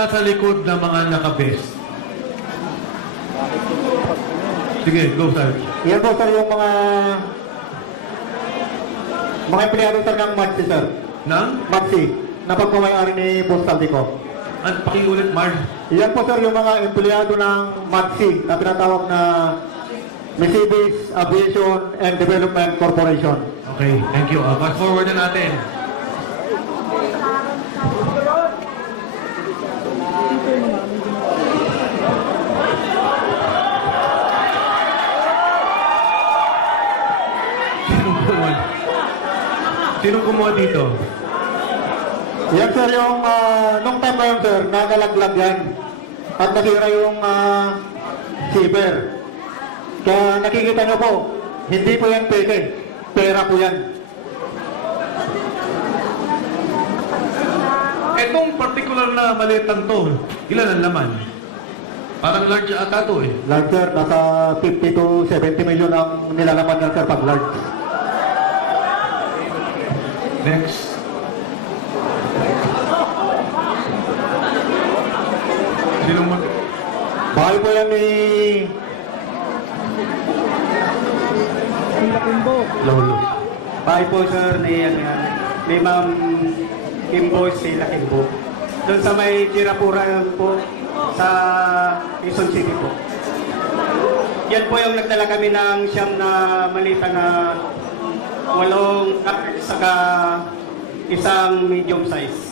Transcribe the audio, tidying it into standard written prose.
nasa likod ng mga nakabes? Sige, go, sir. Yan po, sir, yung mga empleyado, sir, ng Maxi, sir. Nang? Maxi, na pagmamayari ni Boss Saldico. At pakiulit, Mark. Yan po, sir, yung mga empleyado ng Maxi na tinatawag na Mercedes Aviation and Development Corporation. Okay, thank you. Fast forward na natin. Sinong kumuha dito? Yan, sir, yung nung time na yun, sir, nagalaglag yan. At nasira yung zipper. Kaya nakikita nyo po, hindi po yan peke. Pera po yan. Etong particular na malitang to, ilan ang laman? Parang large ata to eh. Large, sir, nasa 50 to 70 million ang nilalaman yan, sir, pag large. Next. Sinong mag... Bahay po yan ni Lolo. Bahay po, sir, ni Ma'am Kimbo, sila Kimbo. Doon sa may Tirapura po, sa Quezon City po. Yan po yung nagdala kami ng siyam na malita na 8 saka isang medium size.